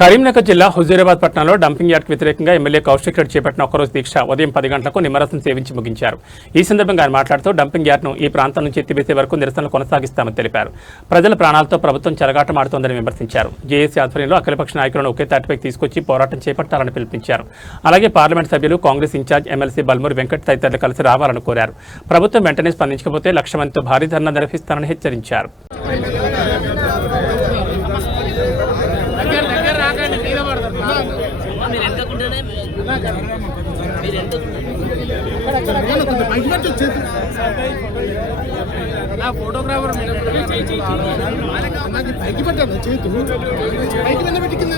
కరీంనగర్ జిల్లా హుజూరాబాద్ పట్టణంలో డంపింగ్ యార్డ్కు వ్యతిరేకంగా ఎమ్మెల్యే కౌశిక్ రెడ్డి చేపట్టిన ఒక్కరోజు దీక్ష ఉదయం 10 గంటలకు నిమ్మరసం సేవించి ముగించారు. ఈ సందర్భంగా ఆయన మాట్లాడుతూ డంపింగ్ యార్డ్ను ఈ ప్రాంతం నుంచి ఎత్తివేసే వరకు నిరసనలు కొనసాగిస్తామని తెలిపారు. ప్రజల ప్రాణాలతో ప్రభుత్వం చెలగాటమాడుతోందని విమర్శించారు. జేఏసీ ఆధ్వర్యంలో అఖిలపక్ష నాయకులను ఒకే తాటిపైకి తీసుకొచ్చి పోరాటం చేపట్టాలని పిలుపునిచ్చారు. అలాగే పార్లమెంట్ సభ్యులు, కాంగ్రెస్ ఇన్ఛార్జ్ ఎమ్మెల్సీ బల్మూరి వెంకట్ తదితరులు కలిసి రావాలని కోరారు. ప్రభుత్వం వెంటనే స్పందించకపోతే 1,00,000 మందితో భారీ ధర్నా నిర్వహిస్తారని హెచ్చరించారు. ఫోటోగ్రాఫర్ పైకి పెట్టాను చేతు పైకి వెన్న పెట్టి కింద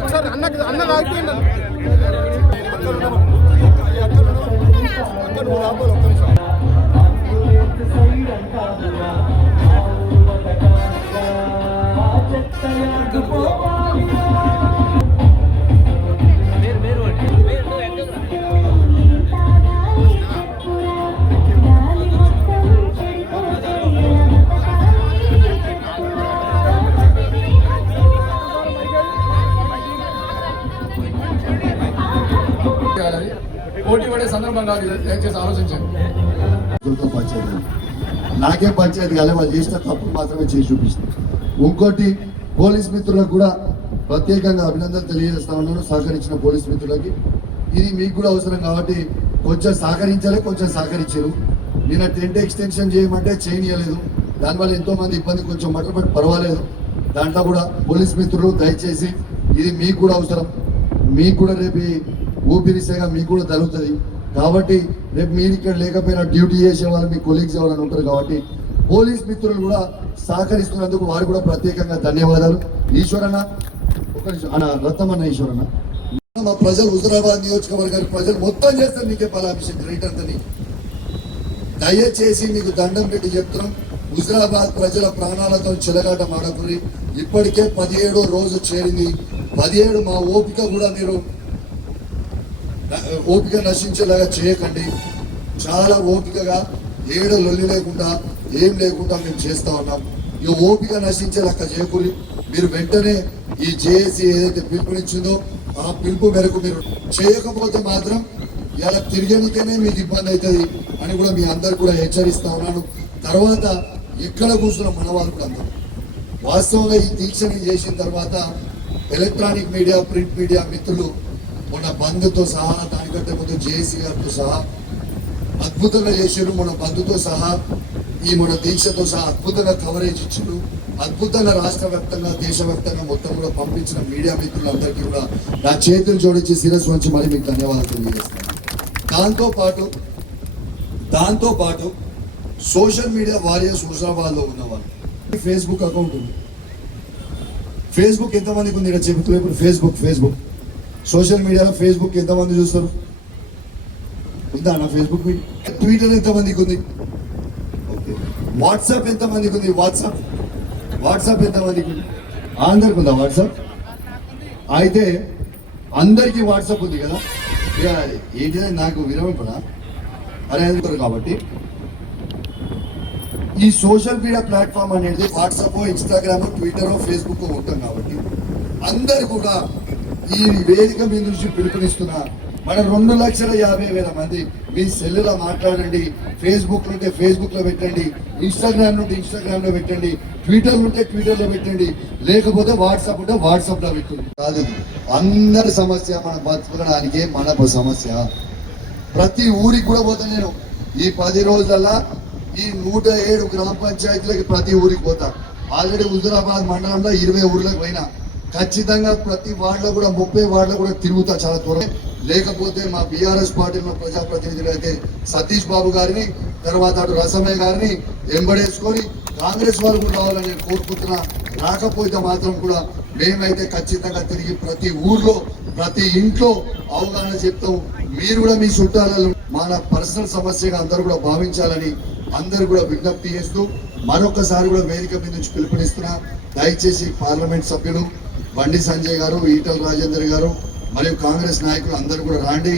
ఒకసారి అన్న ఆగిపోయింది పోటీ పడే సందర్భంగా దయచేసి ఆలోచించండి. నాకే పంచాయతీ కాలే, వాళ్ళు చేసిన తప్పులు మాత్రమే చేసి చూపిస్తుంది. ఇంకోటి, పోలీస్ మిత్రులకు కూడా ప్రత్యేకంగా అభినందనలు తెలియజేస్తా ఉన్నాను. సహకరించిన పోలీస్ మిత్రులకి ఇది మీకు కూడా అవసరం కాబట్టి కొంచెం సహకరించాలి, కొంచెం సహకరించారు. నిన్న టెంట్ ఎక్స్టెన్షన్ చేయమంటే చేయనియలేదు, దానివల్ల ఎంతో మంది ఇబ్బంది, కొంచెం మటపట్టి పర్వాలేదు. దాంట్లో కూడా పోలీస్ మిత్రులు దయచేసి ఇది మీకు కూడా అవసరం, మీకు కూడా రేపు ఊపిరిసేగా మీకు కూడా జరుగుతుంది కాబట్టి రేపు మీరు ఇక్కడ లేకపోయినా డ్యూటీ చేసే వాళ్ళు మీ కొలీగ్స్ ఎవరైనా ఉంటారు కాబట్టి పోలీస్ మిత్రులు కూడా సహకరిస్తున్నందుకు వారు కూడా ప్రత్యేకంగా ధన్యవాదాలు. ఈశ్వరన్న ఒక అన్న రత్తమన్న ఈశ్వరన్న, మా ప్రజలు హుజూరాబాద్ నియోజకవర్గానికి ప్రజలు మొత్తం చేస్తారు నీకే బలాభిషేకం రైట్ అంతని. దయచేసి మీకు దండం పెట్టి చెప్తున్నాం, హుజూరాబాద్ ప్రజల ప్రాణాలతో చెలగాట మాడకురి. ఇప్పటికే 17వ రోజు చేరింది. 17 మా ఓపిక కూడా మీరు ఓపిక నశించేలాగా చేయకండి. చాలా ఓపికగా ఏడ లొల్లి లేకుండా ఏం లేకుండా మేము చేస్తా ఉన్నాం. ఈ ఓపిక నశించేలాగా చేయకూరి. మీరు వెంటనే ఈ జేఏసీ ఏదైతే పిలుపునిచ్చిందో ఆ పిలుపు మేరకు మీరు చేయకపోతే మాత్రం ఇలా తిరిగేందుకనే మీకు ఇబ్బంది అవుతుంది అని కూడా మీ అందరు కూడా హెచ్చరిస్తా ఉన్నాను. తర్వాత ఎక్కడ కూర్చున్న మన వాళ్ళు కూడా అందరూ వాస్తవంగా ఈ దీక్షని చేసిన తర్వాత ఎలక్ట్రానిక్ మీడియా, ప్రింట్ మీడియా మిత్రులు మొన్న బంధుతో సహా, దానికంటే ముందు జేఏసీ గారితో సహా అద్భుతంగా చేశారు. మన బంధుతో సహా ఈ మన దీక్షతో సహా అద్భుతంగా కవరేజ్ ఇచ్చారు. అద్భుతంగా రాష్ట్ర వ్యాప్తంగా, దేశవ్యాప్తంగా మొత్తం కూడా పంపించిన మీడియా మిత్రులందరికీ కూడా నా చేతులు జోడించి శిరస్సు వంచి మరి మీకు ధన్యవాదాలు తెలియజేస్తాను. దాంతో పాటు సోషల్ మీడియా వారియర్స్ హుజూరాబాద్లో ఉన్నవాళ్ళు ఫేస్బుక్ అకౌంట్ ఉంది. ఫేస్బుక్ ఎంతమందికి ఉంది ఇక్కడ చెబుతూ, ఇప్పుడు ఫేస్బుక్ సోషల్ మీడియాలో ఫేస్బుక్ ఎంతమంది చూస్తారు? ఉందా నా ఫేస్బుక్? ట్విట్టర్ ఎంతమందికి ఉంది? ఓకే. వాట్సాప్ ఎంతమందికి ఉంది? వాట్సాప్ ఎంతమందికి ఉంది? అందరికి ఉందా వాట్సాప్? అయితే అందరికీ వాట్సాప్ ఉంది కదా. ఇక ఏంటిదని నాకు వినవకుండా అరే అందుతారు కాబట్టి ఈ సోషల్ మీడియా ప్లాట్ఫామ్ అనేది వాట్సాప్, ఇన్స్టాగ్రామ్, ట్విట్టర్, ఫేస్బుక్ ఉంటాం కాబట్టి అందరు కూడా ఈ వేదిక మీద నుంచి పిలుపునిస్తున్నా. మన 2,50,000 మంది మీ సెల్లులో మాట్లాడండి. ఫేస్బుక్ ఉంటే ఫేస్బుక్లో పెట్టండి, ఇన్స్టాగ్రామ్ నుండి ఇన్స్టాగ్రామ్లో పెట్టండి, ట్విట్టర్ ఉంటే ట్విట్టర్లో పెట్టండి, లేకపోతే వాట్సాప్ ఉంటే వాట్సాప్లో పెట్టండి. కాదు, అందరి సమస్య మన బతకడానికే మన సమస్య. ప్రతి ఊరికి కూడా పోతా నేను. ఈ 10 రోజులలో ఈ 107 గ్రామ పంచాయతీలకి ప్రతి ఊరికి పోతా. ఆల్రెడీ హుజూరాబాద్ మండలంలో 20 ఊర్లకు పోయినా. ఖచ్చితంగా ప్రతి వార్డులో కూడా 30 వార్డులో కూడా తిరుగుతా చాలా త్వరగా. లేకపోతే మా బీఆర్ఎస్ పార్టీలో ప్రజాప్రతినిధులు అయితే సతీష్ బాబు గారిని, తర్వాత అటు రసమయ్య గారిని ఎంబడేసుకొని కాంగ్రెస్ వాళ్ళు కూడా రావాలని నేను కోరుకుంటున్నా. రాకపోతే మాత్రం కూడా మేమైతే ఖచ్చితంగా తిరిగి ప్రతి ఊర్లో, ప్రతి ఇంట్లో అవగాహన చెప్తాం. మీరు కూడా మీ చుట్టాలలో మన పర్సనల్ సమస్యగా అందరూ కూడా భావించాలని అందరూ కూడా విజ్ఞప్తి చేస్తూ మరొకసారి కూడా వేదిక మీద నుంచి పిలుపునిస్తున్నా. దయచేసి పార్లమెంట్ సభ్యులు బండి సంజయ్ గారు, ఈటల రాజేందర్ గారు మరియు కాంగ్రెస్ నాయకులు అందరూ కూడా రాండి.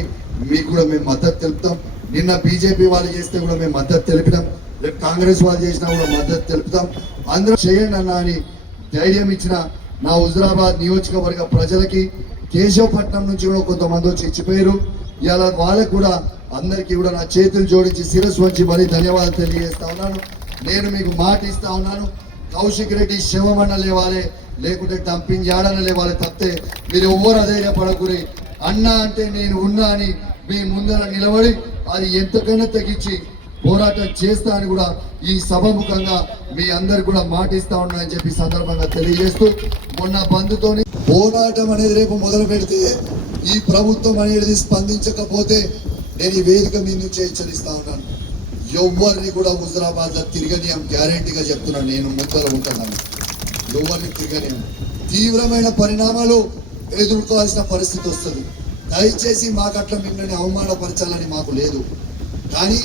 మీకు కూడా మేము మద్దతు తెలుపుతాం. నిన్న బీజేపీ వాళ్ళు చేస్తే కూడా మేము మద్దతు తెలిపినాం, రేపు కాంగ్రెస్ వాళ్ళు చేసినా కూడా మద్దతు తెలుపుతాం. అందరూ చేయండి అన్న అని ధైర్యం ఇచ్చిన నా హుజురాబాద్ నియోజకవర్గ ప్రజలకి, కేశవపట్నం నుంచి కూడా కొంతమంది వచ్చి ఇచ్చిపోయారు. ఇలా వాళ్ళకు కూడా అందరికీ కూడా నా చేతులు జోడించి శిరస్సు వంచి మరీ ధన్యవాదాలు తెలియజేస్తా ఉన్నాను. నేను మీకు మాట ఇస్తా ఉన్నాను, కౌశిక్ రెడ్డి శవమన్న లేవాలి, లేకుంటే డంపింగ్ యార్డ్ లేవాలి తప్పితే మీరు ఎవ్వరు అధైర్యపడకూరి. అన్న అంటే నేను ఉన్నా అని మీ ముందర నిలబడి అది ఎంతకన్నా తగ్గించి పోరాటం చేస్తా అని కూడా ఈ సభముఖంగా మీ అందరు కూడా మాటిస్తా ఉన్నా అని చెప్పి సందర్భంగా తెలియజేస్తూ, మొన్న బంధుతోని పోరాటం అనేది రేపు మొదలు పెడితే ఈ ప్రభుత్వం అనేది స్పందించకపోతే నేను ఈ వేదిక మీద నుంచి హెచ్చరిస్తా ఉన్నాను, ఎవరిని కూడా హుజురాబాద్ లో తిరగనీయం, గ్యారెంటీగా చెప్తున్నాను. నేను ముందర ఉంటున్నాను, ఎవరిని తిరగనీయం. తీవ్రమైన పరిణామాలు ఎదుర్కోవాల్సిన పరిస్థితి వస్తుంది. దయచేసి మాకు అట్లా మిమ్మల్ని అవమానపరచాలని మాకు లేదు, కానీ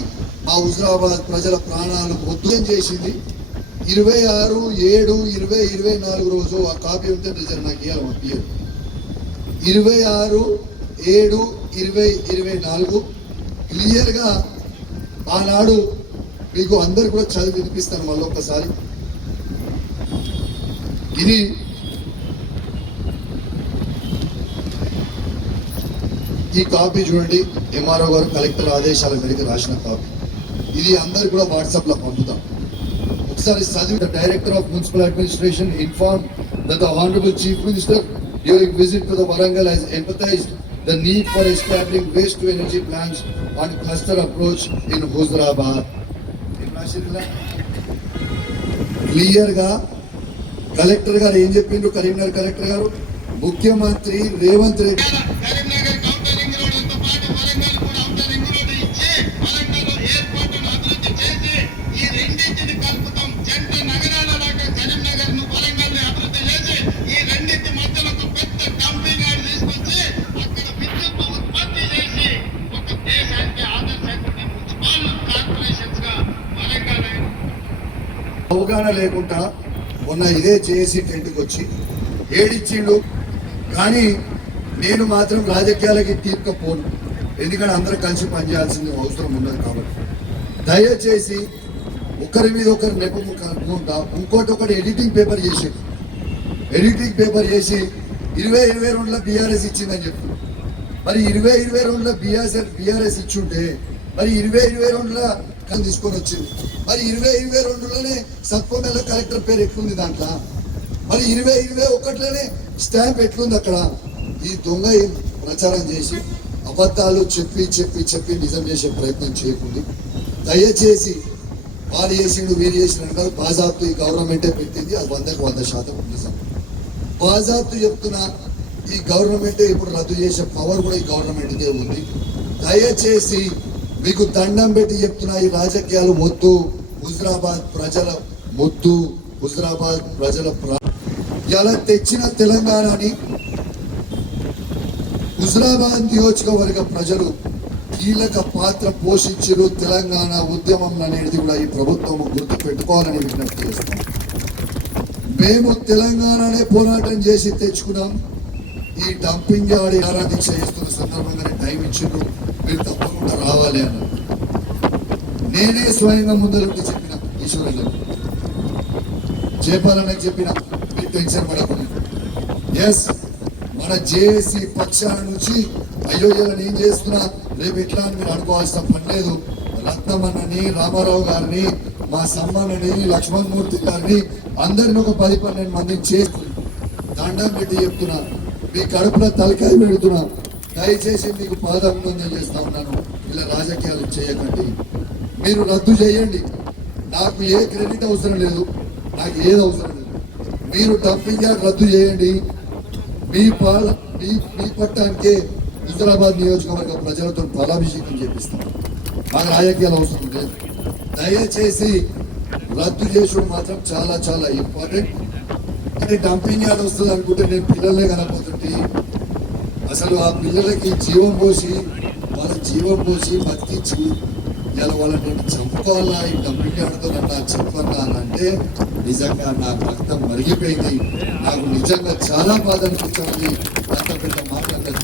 మా హుజురాబాద్ ప్రజల ప్రాణాలు మొత్తం చేసింది 26/7/2024 రోజు. ఆ కాపీ ఉంటే నిజం నాకు ఇవ్వాలి, మాకు ఇయ్యదు. 26/7/2024 క్లియర్గా ఆనాడు మీకు అందరు కూడా చదివి వినిపిస్తాను మళ్ళీ ఒక్కసారి. ఇది ఈ కాపీ చూడండి, ఎంఆర్ఓ గారు కలెక్టర్ ఆదేశాల మేరకు రాసిన కాపీ. ఇది అందరు కూడా వాట్సాప్ లో పంపుతాం. ఒకసారి చదివి. Director of municipal administration inform that the honorable chief minister during visit to the Warangal has emphasized the need for establishing waste to energy plants on cluster approach in Huzurabad. Clear గా collector గారు ఏం చెప్పిండ్రు, Karimnagar collector గారు, ముఖ్యమంత్రి రేవంత్ రెడ్డి అవగాహన లేకుండా మొన్న ఇదే చేసి టెంట్కి వచ్చి ఏడిచ్చిండు. కానీ నేను మాత్రం రాజకీయాలకి తీర్కపోను, ఎందుకంటే అందరూ కలిసి పనిచేయాల్సింది అవసరం ఉన్నది. కాబట్టి దయచేసి ఒకరి మీద ఒకరు నెపము కలుపుకుంటా ఒకటి ఎడిటింగ్ పేపర్ చేసి 2022లో బీఆర్ఎస్ ఇచ్చిందని చెప్తుంది. మరి 2022లో బీఆర్ఎస్ ఇచ్చుంటే మరి 2022లో తీసుకొని వచ్చింది. మరి 2022లోనే సత్వమేళ కలెక్టర్ పేరు ఎట్లుంది దాంట్లో, మరి 2021లోనే స్టాంప్ ఎట్లుంది అక్కడ. ఈ దొంగ ప్రచారం చేసి అబద్ధాలు చెప్పి నిజం చేసే ప్రయత్నం చేయకుండా దయచేసి వాళ్ళు చేసిండు వీరు చేసిన బాజాబ్తు ఈ గవర్నమెంటే పెట్టింది, అది 100% నిజం. బాజాబ్తు చెప్తున్నా, ఈ గవర్నమెంటే ఇప్పుడు రద్దు చేసే పవర్ కూడా ఈ గవర్నమెంట్కే ఉంది. దయచేసి మీకు దండం పెట్టి చెప్తున్నా, ఈ రాజకీయాలు వద్దు. హుజురాబాద్ ప్రజల ముద్దు, హుజురాబాద్ ప్రజల ఇలా తెచ్చిన తెలంగాణని హుజురాబాద్ నియోజకవర్గ ప్రజలు కీలక పాత్ర పోషించారు. తెలంగాణ ఉద్యమం అనేది కూడా ఈ ప్రభుత్వం గుర్తు పెట్టుకోవాలని విజ్ఞప్తి చేస్తాం. మేము తెలంగాణనే పోరాటం చేసి తెచ్చుకున్నాం. ఈ డంపింగ్ యార్డ్ దీక్ష చేస్తున్న సందర్భంగానే టైం ఇచ్చిండ్రు, మీరు తప్పకుండా రావాలి అన్నారు. నేనే స్వయంగా ముందరుండి చెప్పిన ఈశ్వరుడు చెప్పాలని చెప్పిన, మీరు టెన్షన్ పడకుండా. ఎస్, మన జేఏసీ పక్షాల నుంచి అయ్యో ఇలా నేను చేస్తున్నా రేపు ఎట్లా అని మీరు అనుకోవాల్సిన పని లేదు. రత్నమన్నని, రామారావు గారిని, మా సమ్మని, లక్ష్మణమూర్తి గారిని అందరిని ఒక 10-12 మందిని చేసుకుని దండం పెట్టి చెప్తున్నా, మీ కడుపులో తలకాయ పెడుతున్నా, దయచేసి మీకు పాదాభివందనం చేస్తా ఉన్నాను. ఇలా రాజకీయాలు చేయకండి, మీరు రద్దు చేయండి. నాకు ఏ క్రెడిట్ అవసరం లేదు, నాకు ఏది అవసరం లేదు. మీరు డంపింగ్ యార్డ్ రద్దు చేయండి. మీ పట్టానికే హుజురాబాద్ నియోజకవర్గ ప్రజలతో ఫలాభిషేకం చేపిస్తాం. నాకు రాజకీయాలు అవసరం లేదు. దయచేసి రద్దు చేసుడు మాత్రం చాలా చాలా ఇంపార్టెంట్. కానీ డంపింగ్ యార్డ్ వస్తుంది అనుకుంటే నేను పిల్లలే కనపోతుంటే అసలు ఆ పిల్లలకి జీవం పోసి బతికించి ఇలా వాళ్ళని నేను చంపుకోవాలా, ఈ డంపింగ్ యార్డ్తో నన్ను చంపన్నా అని అంటే నిజంగా నాకు రక్తం మరిగిపోయింది. నాకు నిజంగా చాలా బాధ అనిపించింది. అంత పెద్ద మాట్లాడలేదు.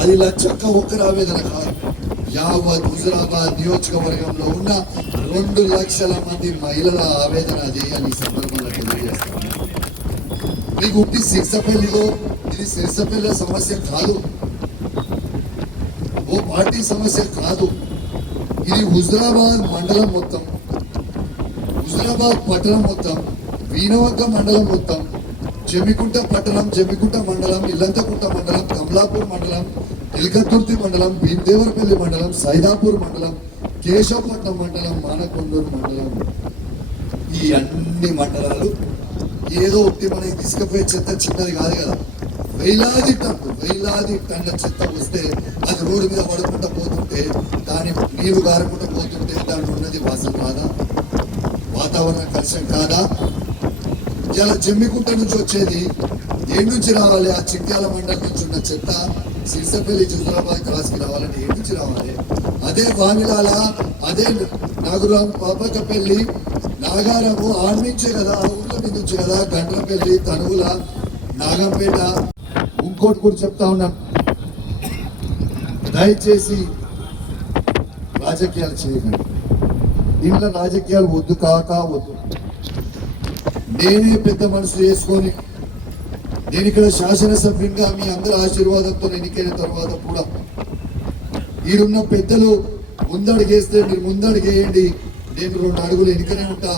అది లచ్చక్క ఒక్కరి ఆవేదన కాదు, యావత్ హుజురాబాద్ నియోజకవర్గంలో ఉన్న 2 లక్షల మంది మహిళల ఆవేదన అది అని ఈ సందర్భంగా తెలియజేస్తాను. మీకు ఉట్టి సిరిసపల్లిలో ఇది సిరిసపల్లి సమస్య కాదు, ఓ పార్టీ సమస్య కాదు. ఇది హుజురాబాద్ మండలం మొత్తం, హుజురాబాద్ పట్టణం మొత్తం, వీణవంక మండలం మొత్తం, జమ్మికుంట పట్టణం, జమ్మికుంట మండలం, ఇల్లంతకుంట మండలం, కమలాపూర్ మండలం, ఇల్కతుర్తి మండలం, భీమదేవరపల్లి మండలం, సైదాపూర్ మండలం, కేశవపట్నం మండలం, మానకొండూరు మండలం, ఈ అన్ని మండలాలు ఏదో ఒకటి మనకి తీసుకుపోయే చెత్త చిన్నది కాదు కదా. వేలాది టన్నుల చెత్త వస్తే అది రోడ్డు మీద పడుకుంటూ పోతుంటే, దాని నీరు గారుకుంటూ పోతుంటే దాంట్లో ఉన్నది వాసన కాదా, వాతావరణ కలుషం కాదా? ఇలా జమ్మికుంట నుంచి వచ్చేది ఏడు నుంచి రావాలి? ఆ చిట్యాల మండలం నుంచి ఉన్న చెత్త సిరిసపల్లి హుజురాబాద్ క్రాస్కి రావాలంటే ఏడు నుంచి రావాలి? అదే వామిలాల, అదే నాగురాం, పాపకపల్లి, నాగారము ఆడ్మించే కదా, ఆ ఊళ్ళ మీద నుంచి కదా, గండ్రపల్లి, తనువుల, నాగంపేట. ఇంకోటి కూడా చెప్తా ఉన్నాను, దయచేసి రాజకీయాలు చేయకండి. దీంట్లో రాజకీయాలు వద్దు కాక వద్దు. నేనే పెద్ద మనసు చేసుకొని నేను ఇక్కడ శాసనసభ్యునిగా మీ అందరి ఆశీర్వాదంతో ఎన్నికైన తర్వాత కూడా ఈడున్న పెద్దలు ముందడుగేస్తే మీరు ముందడుగేయండి, నేను 2 అడుగులు ఎన్నికనే ఉంటా.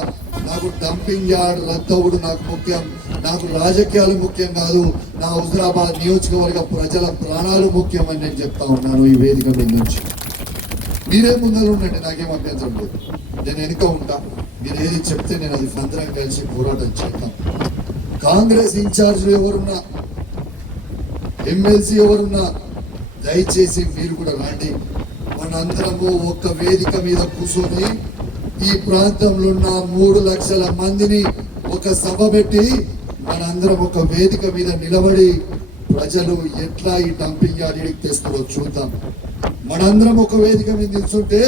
నాకు డంపింగ్ యార్డ్ రద్దవుడు నాకు ముఖ్యం, నాకు రాజకీయాలు ముఖ్యం కాదు, నా హుజురాబాద్ నియోజకవర్గ ప్రజల ప్రాణాలు ముఖ్యం అని నేను చెప్తా ఉన్నాను ఈ వేదిక మీద నుంచి. మీరే ముందర ఉండండి, నాకేం అభ్యంతరం లేదు, నేను వెనుక ఉంటా. మీరు ఏది చెప్తే నేను అది అందరం కలిసి పోరాటం చేద్దాం. కాంగ్రెస్ ఇన్ఛార్జీలు ఎవరున్నా, ఎమ్మెల్సీ ఎవరున్నా దయచేసి మీరు కూడా రండి. మనందరము ఒక్క వేదిక మీద కూర్చొని ఈ ప్రాంతంలో ఉన్న 3 లక్షల మందిని ఒక సభ పెట్టి మనందరం ఒక వేదిక మీద నిలబడి ప్రజలు ఎట్లా ఈ డంపింగ్ యార్డ్ తెస్తారో చూద్దాం. మనందరం ఒక వేదిక మీద నిల్చుంటే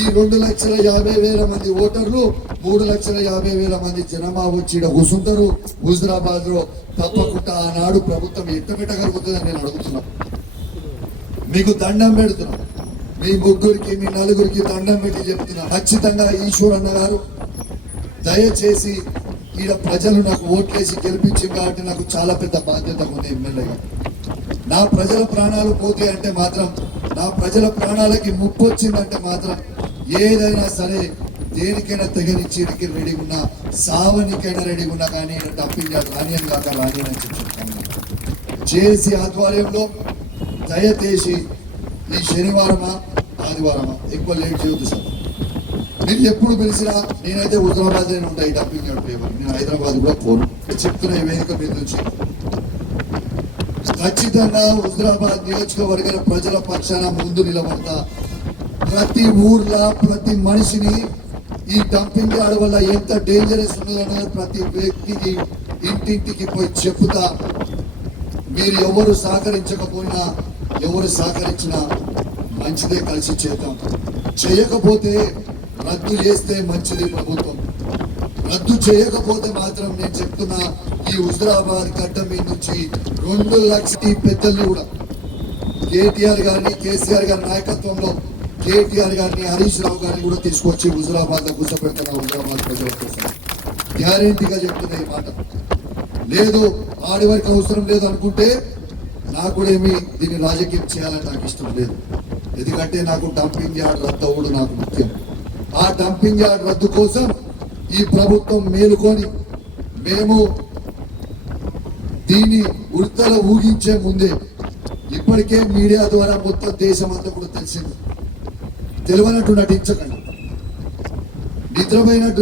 ఈ 2,50,000 మంది ఓటర్లు 3,50,000 మంది జనమా వచ్చి కూర్చుంటారు. హుజురాబాద్ లో తప్పకుండా ఆనాడు ప్రభుత్వం ఎట్ట పెట్టగలుగుతుందని నేను అడుగుతున్నా. మీకు దండం పెడుతున్నా, మీ ముగ్గురికి మీ నలుగురికి దండం పెట్టి చెప్తున్నా, ఖచ్చితంగా ఈశ్వర్ అన్న గారు దయచేసి ఈడ ప్రజలు నాకు ఓట్లేసి గెలిపించింది కాబట్టి నాకు చాలా పెద్ద బాధ్యత ఉంది ఎమ్మెల్యేగా. నా ప్రజల ప్రాణాలు పోతే అంటే మాత్రం, నా ప్రజల ప్రాణాలకి ముప్పు వచ్చిందంటే మాత్రం ఏదైనా సరే దేనికైనా తెగనిచ్చేకి రెడీ ఉన్నా, సావనికైనా రెడీ ఉన్నా, కానీ డంపింగ్ యార్డ్ రానియని కాక రానియని చెప్తాను. జేఏసీ ఆధ్వర్యంలో దయచేసి ఈ శనివారమా ఆదివారమా ఎక్కువ లేట్ చేయొద్దు సార్. మీరు ఎప్పుడు పిలిచినా నేనైతే హుజురాబాద్ అయినా ఉంటాయి డంపింగ్ యార్డ్ పేపర్, నేను హైదరాబాద్ కూడా పోను. చెప్తున్న ఈ వేదిక మీద నుంచి ఖచ్చితంగా హుజురాబాద్ నియోజకవర్గ ప్రజల పక్షాన ముందు నిలబడతా. ప్రతి ఊర్లో ప్రతి మనిషిని ఈ డంపింగ్ యార్డ్ వల్ల ఎంత డేంజరస్ ఉన్నదన్నది ప్రతి వ్యక్తికి ఇంటింటికి పోయి చెప్తా. మీరు ఎవరు సహకరించకపోయినా, ఎవరు సహకరించినా మంచిదే, కలిసి చేద్దాం. చేయకపోతే రద్దు చేస్తే మంచిది ప్రభుత్వం. రద్దు చేయకపోతే మాత్రం నేను చెప్తున్నా, ఈ హుజురాబాద్ గడ్డ మీద నుంచి 2 లక్షల పెద్దల్ని కూడా కేటీఆర్ గారిని, కేసీఆర్ గారి నాయకత్వంలో కేటీఆర్ గారిని, హరీష్ రావు గారిని కూడా తీసుకొచ్చి హుజురాబాద్ లో కూర్చోబెడుతున్నా. హుజురాబాద్ ప్రజల కోసం గ్యారెంటీగా చెప్తున్నా ఈ మాట. లేదు ఆడి వరకు అవసరం లేదు అనుకుంటే నాకు కూడా ఏమి దీన్ని రాజకీయం చేయాలని నాకు ఇష్టం లేదు. ఎందుకంటే నాకు డంపింగ్ యార్డ్ రద్దు అవ్వడం నాకు ముఖ్యం. ఆ డంపింగ్ యార్డ్ రద్దు కోసం ఈ ప్రభుత్వం మేలుకొని మేము దీన్ని ఉడతల ఊగించే ముందే ఇప్పటికే మీడియా ద్వారా మొత్తం దేశం అంతా కూడా తెలిసింది. తెలియనట్టు నటించకండి, నిద్రపోయినట్టు